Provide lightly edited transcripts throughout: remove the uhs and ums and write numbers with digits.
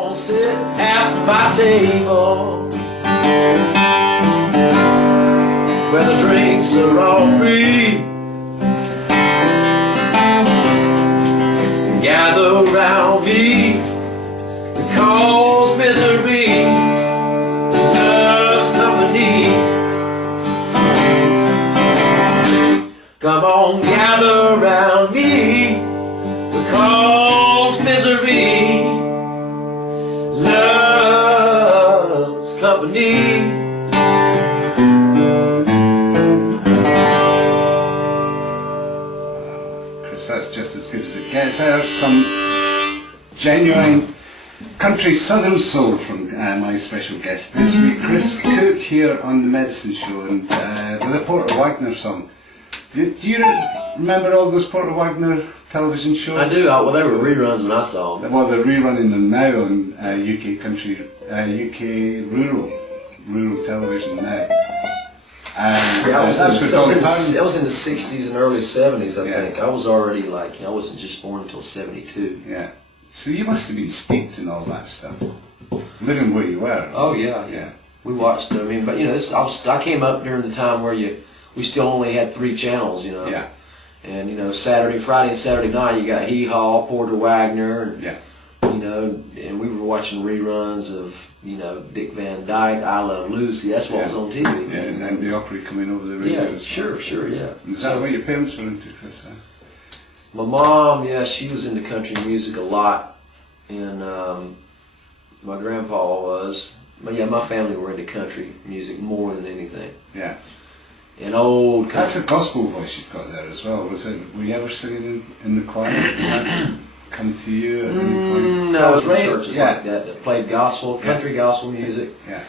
all sit at my table, where the drinks are all free. Gather round me, because misery loves company. Come on, gather round me, because misery loves company. Chris, that's just as good as it gets. There's some genuine country southern soul from my special guest this week, Chris Cook, here on the Medicine Show, and with a Porter Wagner song. Do you remember all those Porter Wagner television shows? I do. Well, they were reruns when I saw them. Well, they're rerunning them now on UK country, UK rural television now. That was in the 60s and early 70s, I think. I was already I wasn't just born until 72. Yeah. So you must have been steeped in all that stuff, living where you were. Oh yeah. We watched. I mean, but I came up during the time where we still only had 3 channels, Yeah. And Friday and Saturday night you got Hee Haw, Porter Wagner, and and we were watching reruns of Dick Van Dyke, I Love Lucy. That's what was on TV. Yeah, and the opera coming over the radio. Yeah, sure, yeah. Is that what your parents were into, Chris? My mom, she was into country music a lot, and my grandpa was. But my family were into country music more than anything. Yeah. And old country. That's a gospel voice you've got there as well. Were you ever singing in the choir? Did that come to you at any point? No, I was raised churches like that played gospel, country gospel music. Yeah.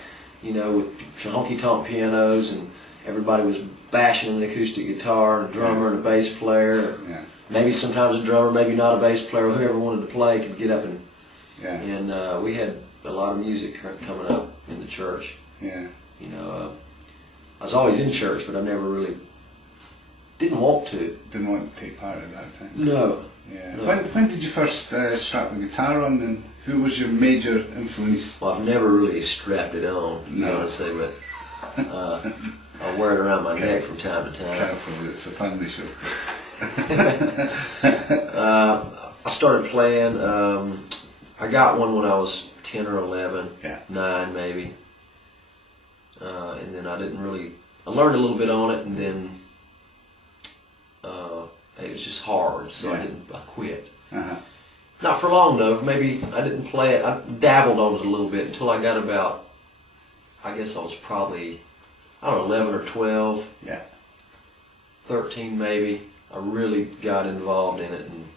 With honky-tonk pianos, and everybody was bashing an acoustic guitar, and a drummer and a bass player. Yeah. Maybe sometimes a drummer, maybe not a bass player. Whoever wanted to play could get up and we had a lot of music coming up in the church. Yeah. I was always in church, but I never really didn't want to. Didn't want to take part at that time. No. Yeah. No. When did you first strap the guitar on, and who was your major influence? Well, I've never really strapped it on, honestly, but I wear it around my neck from time to time. Careful, it's a family show. I started playing. I got one when I was 10 or 11, 9 maybe, and then I learned a little bit on it, and then it was just hard, so I quit. Not for long though. Maybe I didn't play it. I dabbled on it a little bit until I got about, I guess I was probably, 11 or 12, 13 maybe. I really got involved in it and,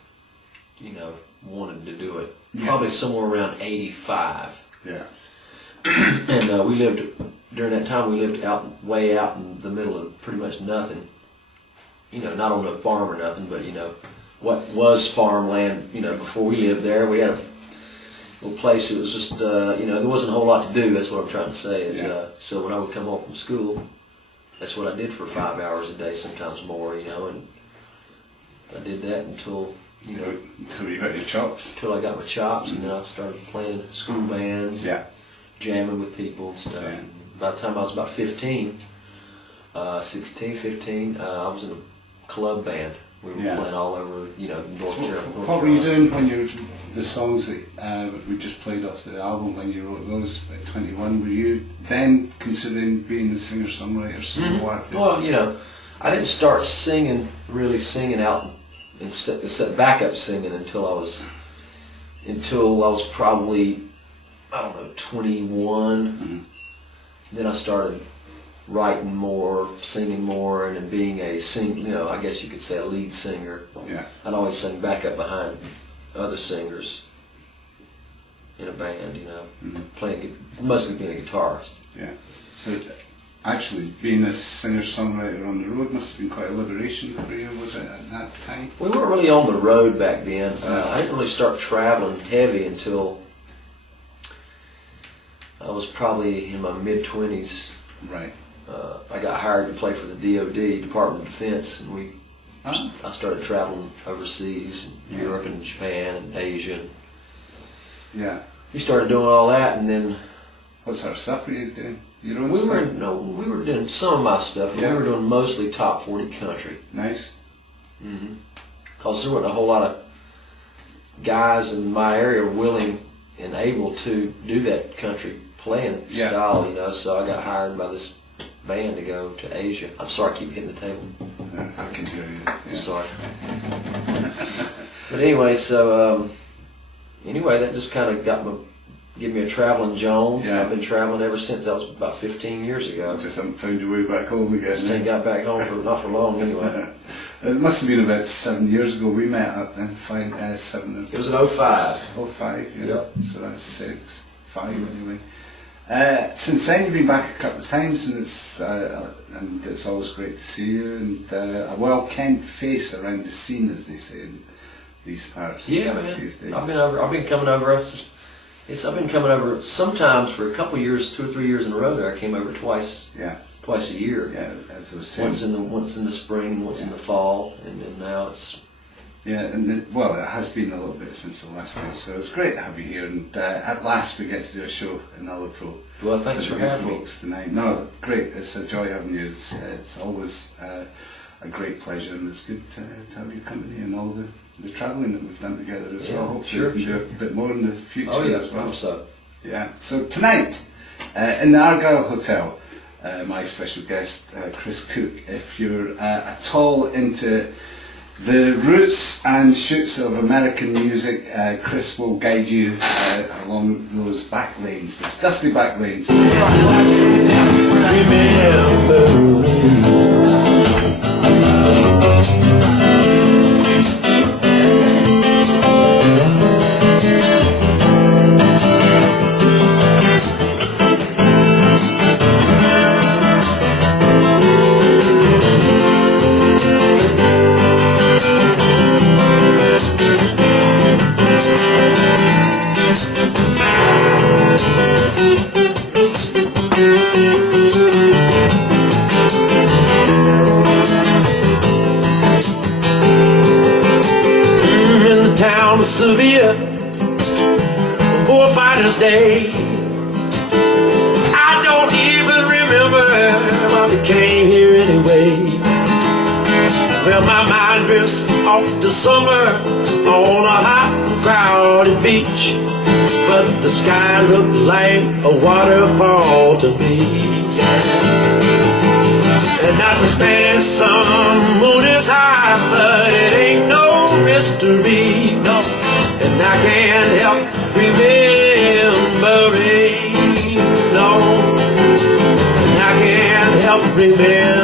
wanted to do it. Probably somewhere around 85. Yeah. And during that time we lived way out in the middle of pretty much nothing. Not on a farm or nothing, but what was farmland, before we lived there. We had a little place that was just, there wasn't a whole lot to do. That's what I'm trying to say. So when I would come home from school, that's what I did for 5 hours a day, sometimes more, and I did that until you got your chops. Until I got my chops, and then I started playing in school bands, jamming with people and stuff. And by the time I was about 15, 16, 15, I was in a club band. We were playing all over, North Carolina. What were you doing when the songs that we just played off the album, when you wrote those at 21? Were you then considering being a singer-songwriter, solo artist? Well, I didn't start really singing out and set backup singing until I was probably, 21. Then I started writing more, singing more, and then being I guess you could say a lead singer. Yeah. I'd always sing backup behind other singers in a band, playing, mostly being a guitarist. Yeah. So actually being a singer-songwriter on the road must have been quite a liberation for you, was it, at that time? We weren't really on the road back then. I didn't really start traveling heavy until I was probably in my mid-20s. Right. I got hired to play for the DOD, Department of Defense, and I started traveling overseas, Europe and Japan and Asia. Yeah. we started doing all that, and then What sort of stuff were you doing? Your own we stuff? we were doing some of my stuff, but Yeah. we were doing mostly top 40 country. Nice. Because there wasn't a whole lot of guys in my area willing and able to do that country playing Yeah. style, you know. So I got hired by this band to go to Asia. I'm sorry, I keep hitting the table. I can hear you. I'm Yeah. sorry. But anyway, anyway, that just kind of give me a traveling Jones. Yeah. I've been traveling ever since. That was about 15 years ago. Just haven't found your way back home again. Just ain't got back home for not for long anyway. It must have been about 7 years ago we met up then. 7. It was in 05. 05, yeah. Yep. So that's 5 anyway. Since then you've been back a couple of times, and it's always great to see you, and a well-kent face around the scene, as they say in these parts. Yeah, man. These days. I've been coming over. I've been coming over sometimes for a couple of years, 2 or 3 years in a row. There, I came over twice a year. Yeah, as I was saying. Once in the spring, once in the fall, and then now it's. Yeah, and it has been a little bit since the last time, so it's great to have you here, and at last we get to do a show in Ullapool. Well, thanks for having me. Tonight. No, great, it's a joy having you. It's always a great pleasure, and it's good to have your company and all the travelling that we've done together as well. Hopefully we can do a bit more in the future as well. So. Yeah, so tonight, in the Argyle Hotel, my special guest, Chris Cook. If you're at all into the roots and shoots of American music, Chris will guide you along those back lanes, those dusty back lanes. Severe Bullfighters Day. I don't even remember how I became here anyway. Well, my mind drifts off to summer on a hot and crowded beach, but the sky looked like a waterfall to me. And notwithstanding some moon is high, but it ain't no mystery, no. And I can't help remembering, no. And I can't help remembering.